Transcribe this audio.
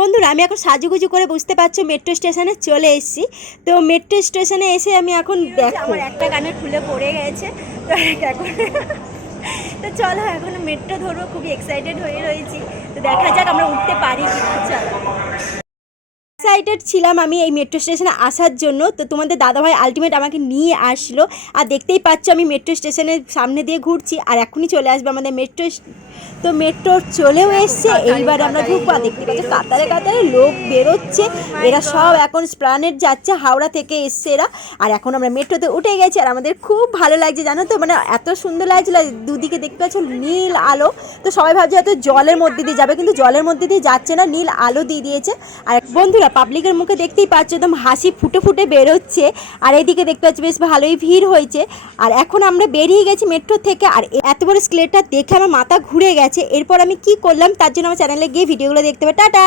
বন্ধুরা আমি এখন সাজুগুজু করে বুঝতে পারছ মেট্রো স্টেশনে চলে এসেছি। তো মেট্রো স্টেশনে এসে আমি এখন দেখো। আমার একটা কানের খুলে পড়ে গেছে। তো এখন তো চলো এখন মেট্রো ধরবো খুবই এক্সাইটেড হয়ে রয়েছি। তো দেখা যাক আমরা উঠতে পারি কিনা চলো। এক্সাইটেড ছিলাম আমি এই মেট্রো স্টেশনে আসার জন্য। তো তোমাদের দাদাভাই আলটিমেট আমাকে নিয়ে আসলো। আর দেখতেই পাচ্ছ আমি মেট্রো স্টেশনের সামনে দিয়ে ঘুরছি। আর এখনই চলে আসবে আমাদের মেট্রো তো মেট্রো চলেও এসছে। এইবার আমরা ঢুকবো। আর দেখতে পাচ্ছ কাতারে কাতারে লোক বেরোচ্ছে। এরা সব এখন স্প্লানেট যাচ্ছে হাওড়া থেকে এসছে এরা। আর এখন আমরা মেট্রোতে উঠে গেছি। আর আমাদের খুব ভালো লাগছে জানো তো? মানে এত সুন্দর লাগছিল দুদিকে দেখতে পাচ্ছ নীল আলো। তো সবাই ভাবছে হয়তো জলের মধ্যে দিয়ে যাবে কিন্তু জলের মধ্যে দিয়ে যাচ্ছে না নীল আলো দিয়ে দিয়েছে। আর বন্ধুরা পাবলিকের মুখে দেখতেই পাচ্ছ একদম হাসি ফুটে ফুটে বেরোচ্ছে। আর এইদিকে দেখতে পাচ্ছি বেশ ভালোই ভিড় হয়েছে। আর এখন আমরা বেরিয়ে গেছি মেট্রো থেকে। আর এত বড় স্কেলেটটা দেখে আমার মাথা ঘুরে গেছে। এরপর আমি কি করলাম তার জন্য আমার চ্যানেলে গিয়ে ভিডিওগুলো দেখতে হবে। টাটা!